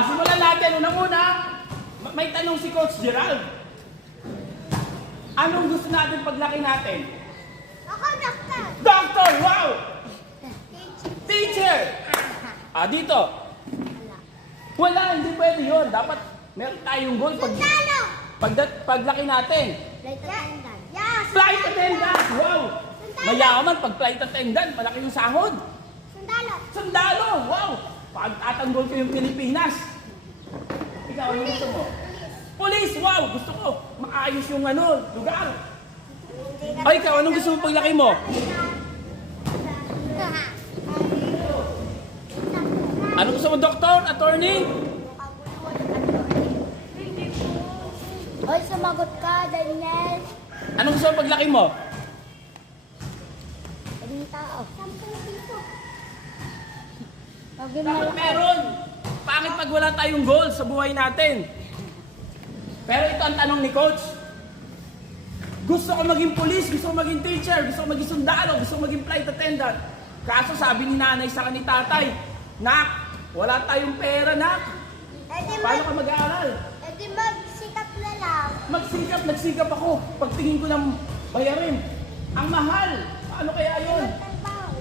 Simulan natin. Unang-una, may tanong si Coach Gerald. Anong gusto natin paglaki natin? Ako, doktor. Doctor! Wow! Teacher! Dito. Wala, hindi pwede yun. Dapat meron tayong goal Sundalo. paglaki natin. Flight attendant. Yes. Flight attendant! Wow! Mayaman pag flight attendant, malaki yung sahod. Sundalo. Sundalo! Wow! Pagtatanggol ko yung Pilipinas. Ikaw, ano gusto mo? Police! Wow! Gusto ko maayos yung lugar. Ay, ikaw, anong gusto mo paglaki mo? Anong gusto mo, doktor? Attorney? Hoy, sumagot ka, Daniel. Anong gusto mo paglaki mo? Maging tao. 10 piso. Maging Dapat malaki. meron. Pangit pag wala tayong goal sa buhay natin. Pero ito ang tanong ni Coach. Gusto ko maging police, gusto ko maging teacher, gusto ko maging sundalo, gusto ko maging flight attendant. Kaso sabi ni nanay sa ni tatay, Nak, wala tayong pera, Nak. Paano ka mag-aaral? Edi magsikap na lang. Nagsikap ako. Pagtingin ko ng bayarin, ang mahal. Paano kaya yun? Magtrabaho.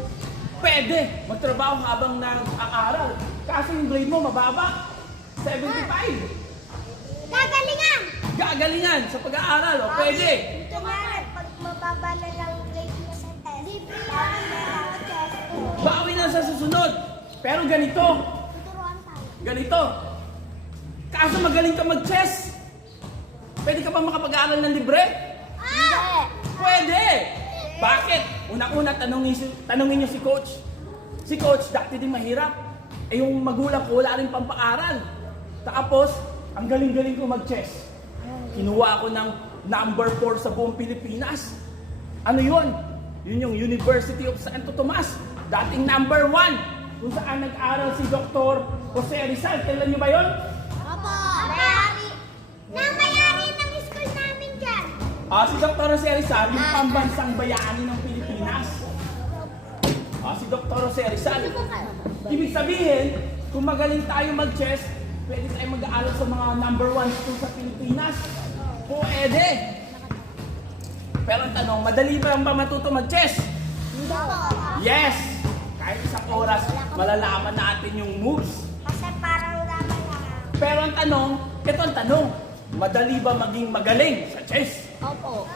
Pwede magtrabaho habang nag-aaral. Kaso yung grade mo mababa. 75. Gagalingan! Gagalingan sa pag-aaral. O pwede. Kunyari, pag mababa na lang grade mo sa test, libre lang na lang test ko. Bawi na sa susunod. Pero ganito. Tuturuan tayo. Ganito. Kaso magaling ka mag-chess. Pwede ka pa makapag-aaral ng libre? Hindi! Pwede. Bakit? Unang-una, tanongin niyo si Coach. Si Coach, dati din mahirap. Yung magulang ko, wala rin pampaaral. Tapos, ang galing-galing ko mag-chess. Kinuha ako ng number 4 sa buong Pilipinas. Ano yun? Yun yung University of Santo Tomas. Dating number 1. Kung saan nag-aral si Dr. Jose Rizal. Kailan niyo ba yun? Opo! Mayari! Namayari ng school namin dyan! Si Dr. Jose Rizal, yung pambansang bayani ng Pilipinas. Si Dr. Jose Rizal. Ibig sabihin, kung magaling tayo mag-chess, pwede tayo mag-aaral sa mga number 1 school sa Pilipinas. Pwede. Pero ang tanong, madali ba matuto mag-chess? Hindi po. Yes! Kahit isang oras, malalaman natin yung moves. Kasi parang laman lang. Pero ang tanong, ito ang tanong, madali ba maging magaling sa chess? Opo.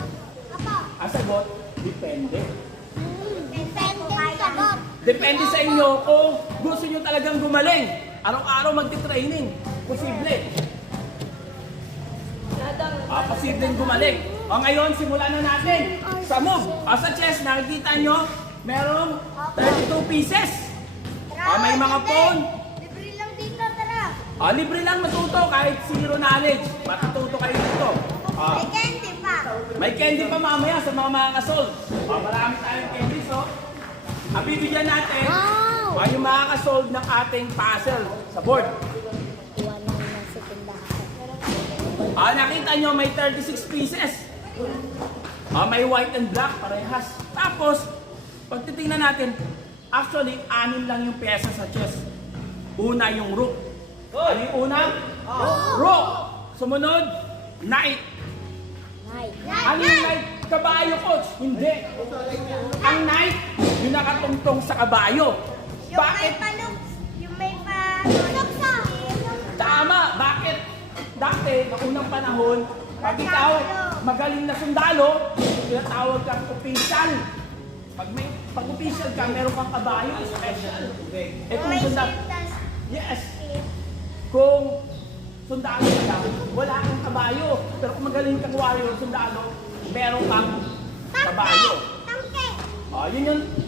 Opo. Ang sagot, depende. Depende sagot. Depende sa inyo kung gusto nyo talagang gumaling. Araw-araw magti-training. Posible. Posibleng gumaling. O ngayon, simulan na natin. Sa move. Sa chess, nakikita nyo, merong 32 pieces. May mga pawn. Libre lang dito, tara. Libre lang matuto kahit zero knowledge. Matututo kayo dito. May candy pa. May candy pa mamaya sa mga kasol. Marami tayong candy, so. Bibigyan natin yung mga kasolve ng ating puzzle sa board. Iwan lang na sa tindahan. Nakita nyo may 36 pieces. May white and black, parehas. Tapos, pag titingnan natin, actually, 6 lang yung pyesa sa chess. Una yung rook. Ano yung una? Rook. Sumunod, knight. Ano yung knight? Kabayo, coach? Hindi. Ang knight, yung nakatungtong sa kabayo. Bakit? Yung may palulok sa. Tama! Bakit? Dati, noong unang panahon, pag ikaw magaling na sundalo, tinatawag kang official. Pag official ka, meron kang kabayo, special. Kung sundalo, yes. Kung sundalo ka lang, wala kang kabayo. Pero kung magaling kang warrior, sundalo, meron kang kabayo. Tangke.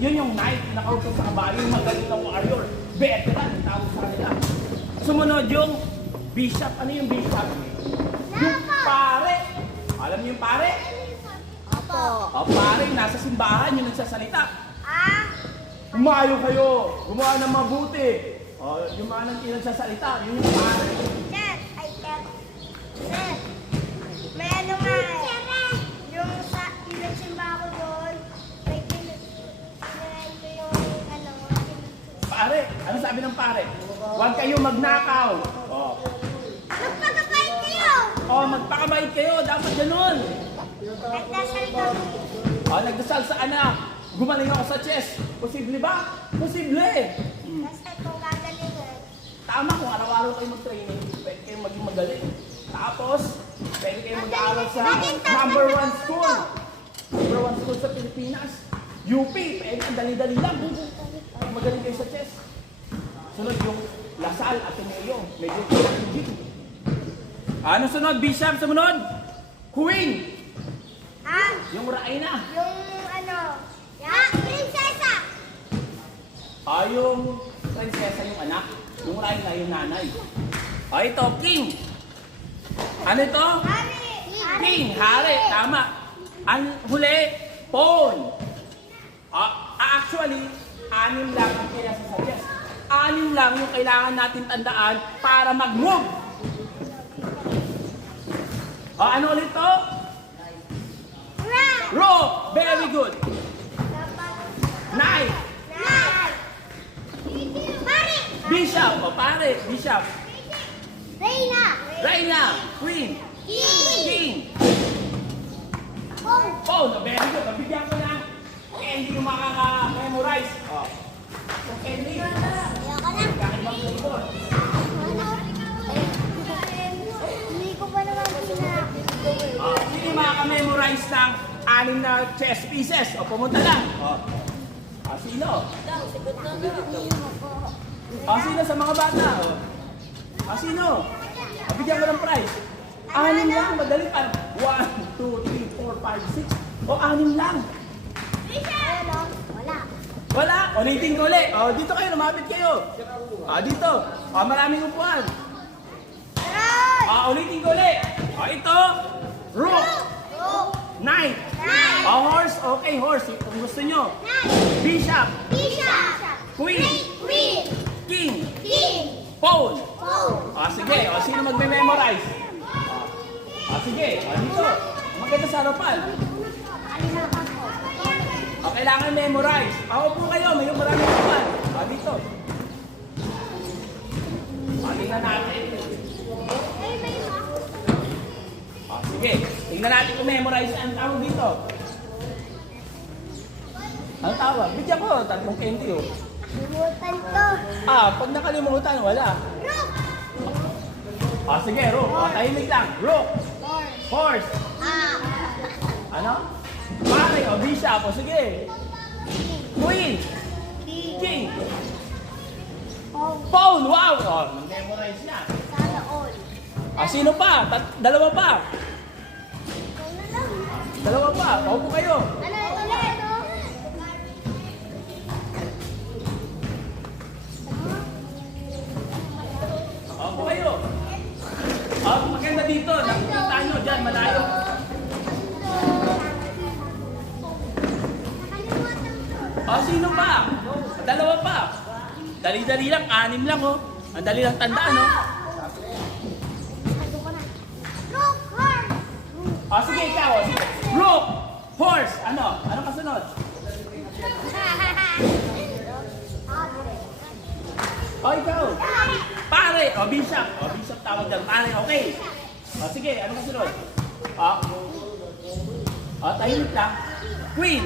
Yun yung knight, nakaupo sa kabayo, yung magaling na warrior. Veteran, yung tawag sa kanila. Sumunod yung bishop. Ano yung bishop? Yung pare. Alam niyo yung pare? Opo. Pare, nasa simbahan, yung nagsasalita. Umayo kayo, gumawa ng mabuti. Yung mga nagsasalita, yun yung pare. Sir, sir, may ano nga yung simba ko doon, may ko yung ano. Pare, Ano sabi ng pare? Huwag kayo magnakaw. Oh. Magpagabay kayo! Oh, magpakabait kayo. Dapat ganun. Nagdasal kami. Oh, nagdasal sa anak. Gumaling ako sa chess. Posible ba? Posible. Basta kung gagalingan. Tama kung araw-araw kayo mag-training, pwede kayong maging magaling. Tapos, pwede kayong mag-aaral sa number 1 school. Number 1 school sa Pilipinas. UP, pwede ang dali-dali lang. Pag magaling kayo sa chess. Sunod yung Lasal, Ateneo, medyo challenging. Ano sunod? Bishop, sumunod? Queen! Ah, Yung Raina. yung ano? Prinsesa! Yung prinsesa yung anak. Yung Raina yung nanay. Ito, King. Ano ito? Hari! King, hari, tama. Ang huli, pawn. Actually, 6 lang ang kaya sa chess. 6 lang yung kailangan natin tandaan para mag-move. Ano ulit to? Rock! Rook, very good. Knight, Knight! Pari! bishop, pare, bishop. Reina! Reina, queen, King! king. Kong! Pawn, very good. Mabigyan ko lang. Okay, hindi ko makaka-memorize. Okay, hindi. Ayoko na. Kakaibang flavor. Hindi ko pa naman pinag- Sino makaka-memorize ng 6 na chess pieces? Pumunta lang. Sino? Sino sa mga bata? Sino? Bigyan ko ng prize. 6 lang, madali pa. 1, 2, 3, 4, 5, 6. 6 lang. Ano? Wala. Wala. Ulitin ko ulit. Dito kayo, lumapit kayo. Dito. Maraming upuan. Aray! Ulitin ko ulit. Ito. Rook. Rook! Knight. Knight! Horse. Okay, horse. Kung gusto nyo. Knight! Bishop. Bishop! Queen. Queen! King. King! Pawn. Pawn! Sige. Sino magme-memorize? Sige. Dito. Maganda sa harapan. Kalimutan ko. Kailangan memorize. Upo kayo. May maraming upuan. Dito. Tingnan natin. Ay, may Sige. Tingnan natin kung memorize ang tawag dito. Ano tawag? Bigyan ko. 3 candy oh. Kalimutan ko. Pag nakalimutan, wala. Rook! Sige, rook. Tahimik lang. Rook. Horse. Ano? Pare, bishop. Sige. Queen. King. Pawn. Wow. Memorize niya. Sana all. Sino pa? Dalawa pa. Ikaw na lang. Dalawa pa. Paupo kayo. Ano ulit? Paupo kayo. Maganda dito. Nakikita nyo dyan. Malayo. Nakalimutan ko. Sino pa? Dalawa pa. Dali-dali lang. 6 lang oh. Ang dali lang tandaan oh. Sabi ko na. Rook! Horse! Sige, ikaw. Sige. Rook. Horse. Ano? Ano kasunod? Ikaw. Pare. Bishop. Bishop tawag dyan. Pare. Okay. Sige. Ano kasunod? Tahimik lang. Queen.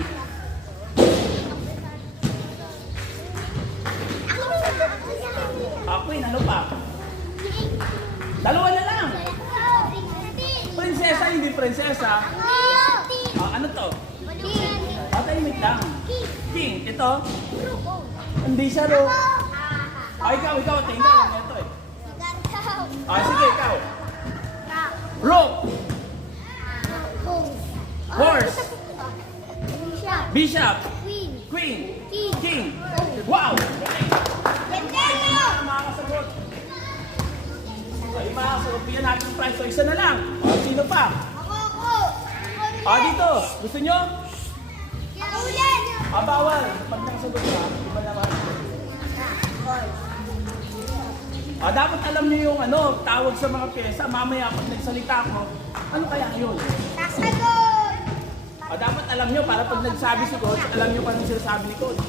Queen. Ano pa? Dalawa na lang. Prinsesa, hindi prinsesa. Ano to? Tahimik lang. King. Ito. Hindi siya ro. Ikaw. Tingnan lang ito eh. Sige, ikaw. Rook. Horse. Bishop. Queen. King. Wow. Makakasagot. Makakasagot. Bigyan natin yung prize. So, isa na lang. Sino pa? Dito. Gusto nyo? Bawal. Pag nakasagot ka, iba naman. Dapat alam nyo yung tawag sa mga pyesa. Mamaya pag nagsalita ko, ano kaya yun? Nasagot! Dapat alam nyo para pag nagsabi si coach, alam nyo kung ano sinasabi ni coach.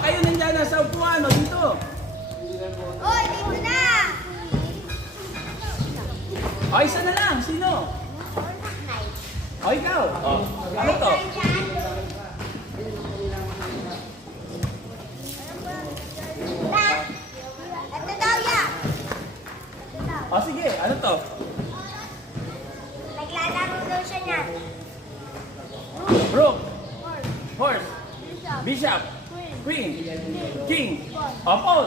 Kayo nandiyan na sa upuan, o dito. Oy, dito na! Isa na lang, sino? Ikaw. Ano to? Ito daw yan. Sige, ano to? Naglalaro daw siya niyan. Rook, horse, bishop, queen, king, pawn.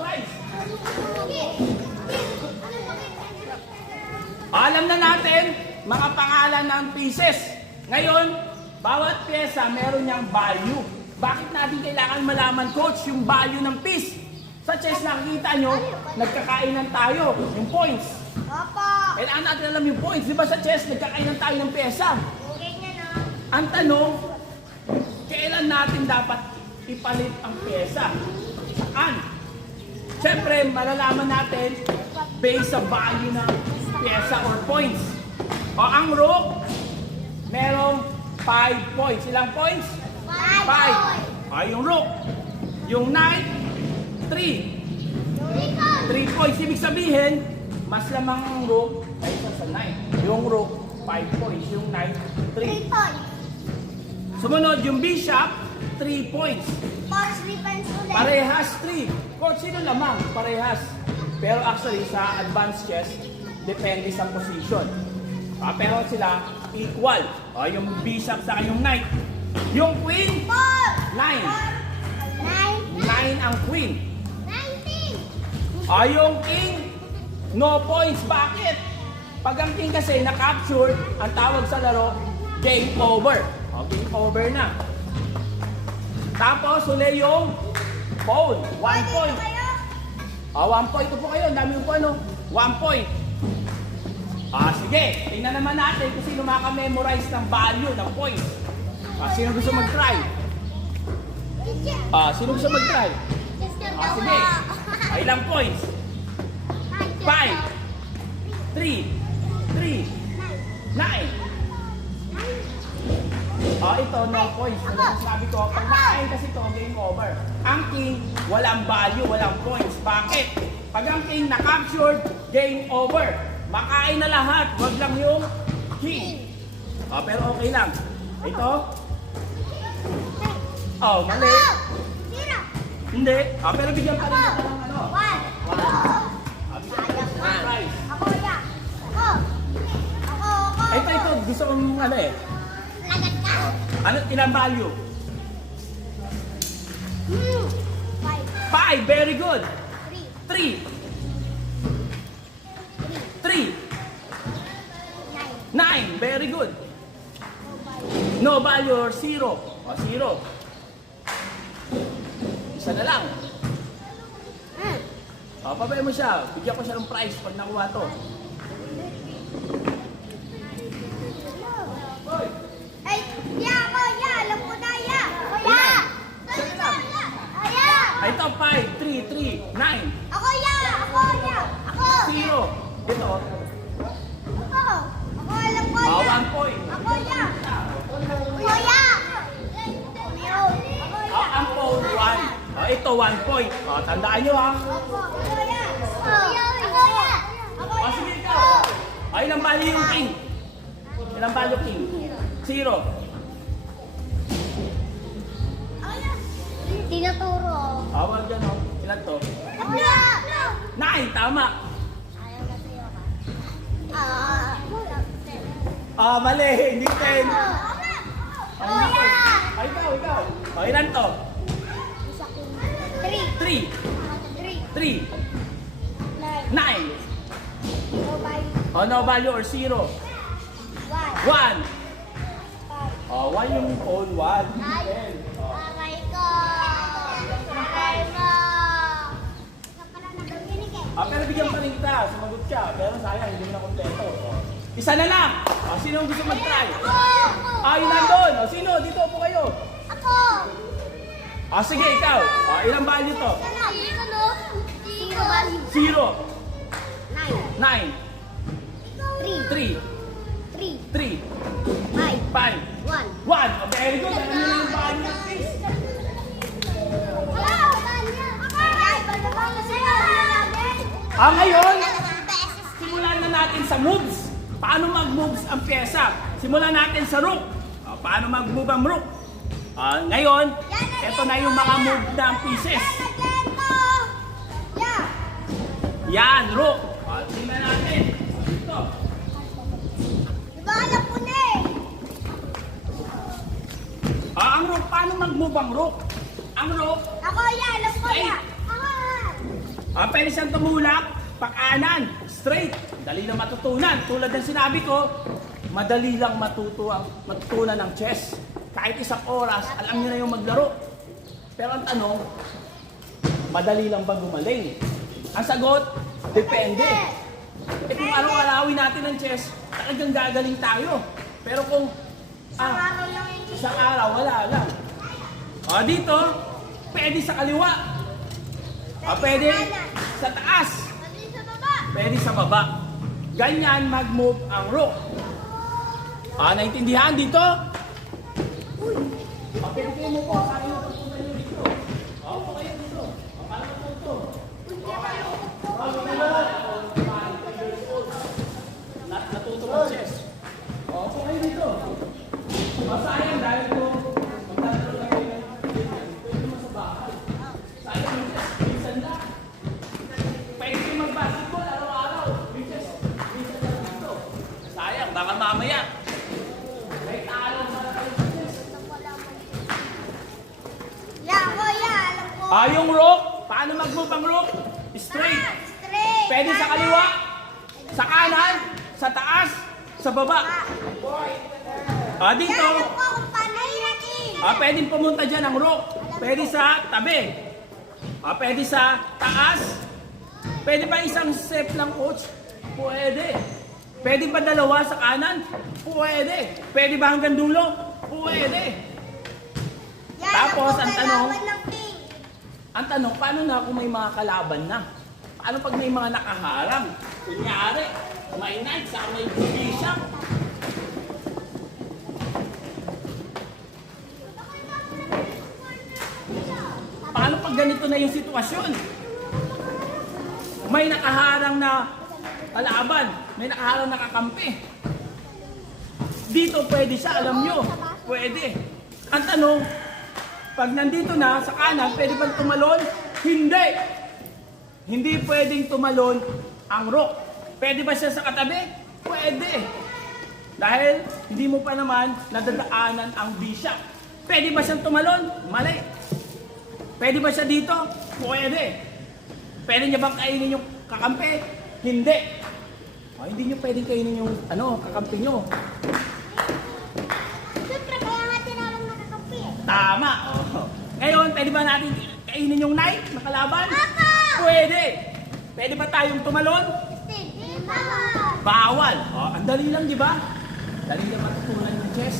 Prize. Alam na natin mga pangalan ng pieces. Ngayon, bawat pyesa meron niyang value. Bakit natin kailangan malaman, coach, yung value ng piece? Sa chess nakikita nyo, nagkakainan tayo, yung points. Opo. Kailangan natin alam yung points. Di ba sa chess, nagkakainan tayo ng pyesa? Ganyan na. Ang tanong, kailan natin dapat ipalit ang pyesa? Saan? Siyempre, malalaman natin based sa value ng pyesa or points. Ang rook, merong 5 points. Ilang points? 5. Yung rook. Yung knight, 3. 3 points. Ibig sabihin, mas lamang ang rook kaysa sa knight. Yung rook, 5 points. Yung knight, 3. 3 points. Sumunod, yung bishop, 3 points. Force defense ulit. Parehas 3. Coach, sino lamang? Parehas. Pero actually, sa advanced chess, depende sa position. Pero sila, equal. Yung bishop sa yung knight. Yung queen, 9. 9. 9 ang queen. 19. Yung king, no points. Bakit? Pag ang king kasi na-capture, ang tawag sa laro, game over. Game over na. Tapos, uli yung pawn. 1 point. 1 point. Ito po kayo. Ang dami po ano. 1 point. Sige. Tingnan naman natin kung sino maka-memorize ng value, ng points. Sino gusto mag-try? Sino gusto mag-try? Sige. Ilang points? 5, 3, 9. Ito, no points. Sabi ko, pag nakain kasi ito, game over. Ang king, walang value, walang points. Bakit? Pag ang king na-captured, game over. Makain na lahat, wag lang yung king. Pero okay lang. Ito? Mali. Hindi. Pero bigyan pa rin ito ng ano. 1. Prize. Ako yan. Ako. Ito, gusto kong ano eh. Lagat ka. Ano, ilang value? 5. 5, very good. 3. 3, 9, very good. 9. No value or 0. 0. Isa na lang. Pabayaan mo siya. Bigyan ko siya ng prize pag nakuha to. Ay, ako, alam ko na, Kuya! Ito, 5, 3, 9. Ako, Ako! 0. Ito. Ako, alam ko, 1 point. Ako, Kuya! Ang phone, 1. Ito, 1 point. Tandaan nyo ha. Kuya! Sige ikaw. Ilang value yung king? Ilang value king? 0. Tinuturo. Wag dyan o. Ilan to? 9, tama. Mali. Hindi 10. Ikaw. Ilan to? 3. 3. 9. No value or 0. 1. 1 yung phone. 1. 10. Pero bigyan pa rin kita. Sumagot ka. Pero sayang, hindi mo na kompleto. Isa na lang. Sino ang gusto mag-try? Yung nandun. Sino? Dito po kayo. Sige, ikaw. Ilang value to? 0. 9. 3. 3. 5. 1. Very good. Alam niyo na yung value ng piece. Ngayon, simulan na natin sa moves. Paano mag-moves ang pyesa? Simulan natin sa rook. Paano mag-move ang rook? Ngayon, ito na yung mga move ng pieces. Yan, rook. Tingnan natin. Ito. Diba alam ko na eh? Ang rook, paano mag-move ang rook? Ang rook, Ako yan, alam ko yan. Ako. pwede siyang tumulak, pakanan, straight. Dali lang matutunan. Tulad ng sinabi ko, madali lang matutunan ng chess. Kahit isang oras, alam niyo na yung maglaro. Pero ang tanong, madali lang ba gumaling? Ang sagot, depende. Kung araw-arawin natin ng chess, talagang gagaling tayo. Pero kung Isang araw lang yun. isang araw, wala lang. Dito, pwede sa kaliwa. Pwede sa taas. Pwede sa baba. Pwede sa baba. Ganyan mag-move ang rook. Naintindihan dito? Pwede kayo mo po. Saan yung pagpunta nyo dito? Po kayo dito. Paano po ito? Natuto ng chess. Po kayo dito. Sayang dahil po maglalaro lang kayo pwede naman sa bahay. Sayang yung chess. Minsan lang. Pwede kayo mag-basketball araw-araw. Minsan lang dito. Sayang, baka mamaya. May talo na kayo sa chess. Yan, ako yan, alam ko. Yung rook, paano mag-move ang rook? Straight. Straight. Pwede sa kaliwa, sa kanan, sa taas, sa baba. Dito, Yan, alam ko kung paano yan. pwedeng pumunta dyan ang rook. Pwede sa tabi. Pwede sa taas. Pwede ba isang step lang, coach? Pwede. Pwede ba dalawa sa kanan? Pwede. Pwede ba hanggang dulo? Pwede. Yan, Tapos, ako ang tanong, kalaban ng king. Ang tanong, paano na kung may mga kalaban na? Paano pag may mga nakaharang? Kunyari, may knight sa may bishop. Paano pag ganito na yung sitwasyon? May nakaharang na kalaban, may nakaharang na kakampi. Dito pwede siya, alam nyo. Pwede. Ang tanong, pag nandito na sa kanan, pwede bang tumalon? Hindi. Hindi pwedeng tumalon ang rook. Pwede ba siya sa katabi? Pwede. Dahil hindi mo pa naman nadadaanan ang bishop. Pwede ba siyang tumalon? Mali. Pwede ba siya dito? Pwede. Pwede niya bang kainin yung kakampi? Hindi. Hindi niyo pwedeng kainin yung kakampi niyo. Siyempre, kaya nga tinawag na kakampi eh. Tama. Ngayon, pwede ba natin kainin yung knight na kalaban? Ako! Pwede. Pwede ba tayong tumalon? Hindi ba? Bawal. Ang dali lang, di ba? Dali lang matutunan yung chess.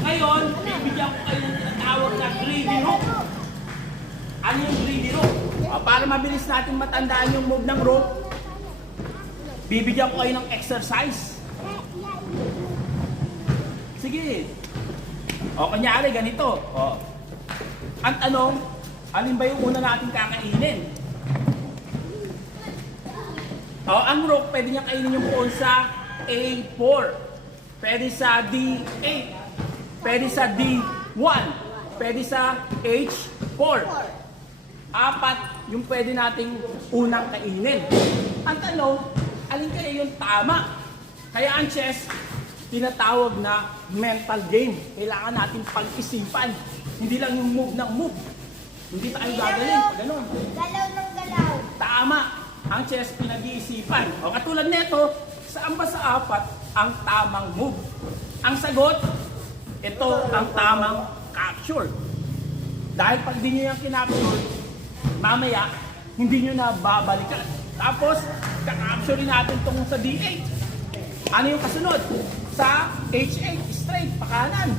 Ngayon, bibigyan ko kayo ng tinatawag na greedy rook. Ano yung greedy rook? Para mabilis natin matandaan yung move ng rook, bibigyan ko kayo ng exercise. Sige. Kunyari, ganito. Ang tanong, alin ba yung una natin kakainin? Ang rook, pwede niya kainin yung pawn sa A4. Pwede sa D8. Pwede sa D1. Pwede sa H4. 4 yung pwede nating unang kainin. Ang tanong, alin kaya yung tama? Kaya ang chess, tinatawag na mental game. Kailangan natin pag-isipan. Hindi lang yung move ng move. Hindi tayo gagaling. Ganun. Galaw ng galaw. Tama. Ang chess pinag-iisipan. Katulad nito, saan ba sa 4 ang tamang move? Ang sagot, ito ang tamang capture. Dahil pag di nyo yung kinapture, mamaya, hindi nyo na babalikan. Tapos, kakapsurein natin itong sa D8. Ano yung kasunod? Sa H8, straight, pakanan.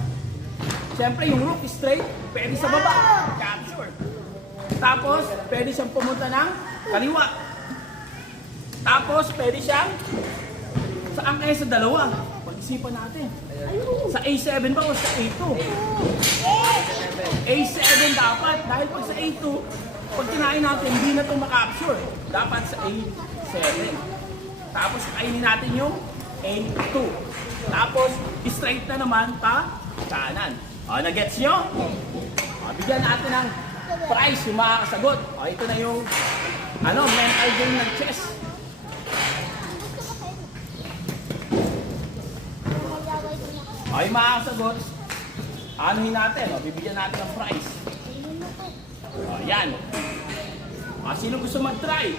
Siyempre, yung rook straight, pwede sa baba. Capture. Tapos, pwede siyang pumunta ng kaliwa. Tapos, pwede siyang saan kaya sa dalawa? Pag-isipan natin. Sa A7 ba o sa A2? A7 dapat. Dahil pag sa A2, Pag kinain natin, hindi na ito makapsure. Dapat sa A7. Tapos kainin natin yung A2. Tapos, straight na naman pa kanan. O, nagets nyo? O, bigyan natin ng prize yung makakasagot. O, ito na yung mental game ng chess. O, yung makakasagot, anuhin natin. O, bibigyan natin ng prize. O, yan. O, sino gusto mag-try?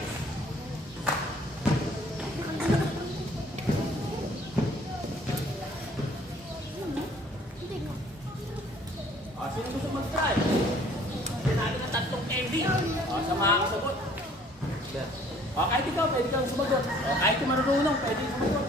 Sino gusto mag-try? Bigyan natin ng 3 candy. Sa makakasagot. Kahit ikaw, pwede kang sumagot. Kahit yung marunong, pwede kang sumagot.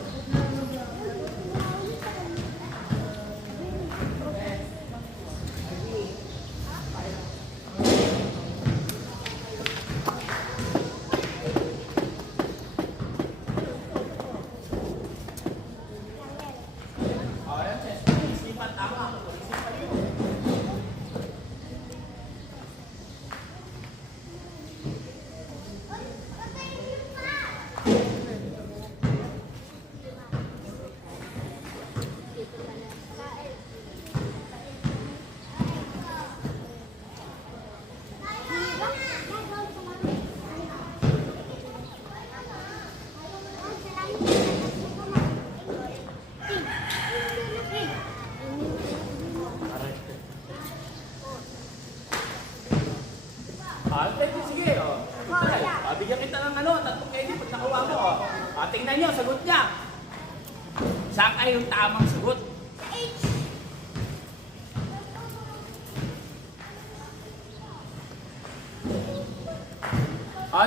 Ayan, chess. Isipan, tama. Isipan yun. Pwede, sige. Try. Bigyan kita ng 3 candy pag nakuha mo. Tingnan nyo, sagot niya. Saan kayo yung tamang sagot?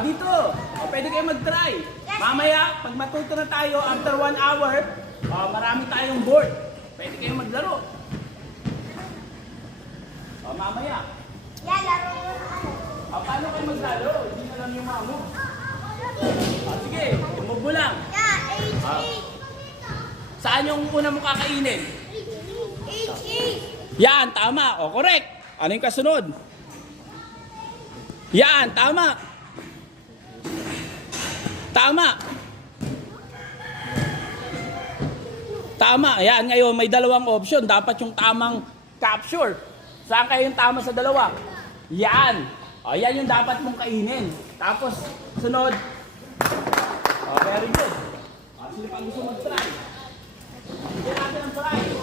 Dito. Pwede kayo mag-try. Mamaya, pag matuto na tayo, after 1 hour, marami tayong board. Pwede kayo maglaro. Mamaya. Yan, laro mo. Paano kayo maglaro? Hindi na lang yung mamo. Sige, tumog mo lang. Yeah, H8. Saan yung una mo kakainin? H8. Yan, tama. Correct. Ano yung kasunod? Yan, tama. Tama. Tama. Yan, ngayon may 2 option. Dapat yung tamang capture. Saan kayo yung tama sa 2? Yan. Yan yung dapat mong kainin. Tapos, sunod. Very good. Sino pang gusto mag-try? Bigyan natin ang prize.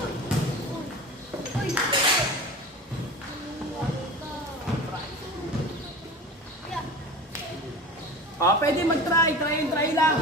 Pwede mag-try. Try lang.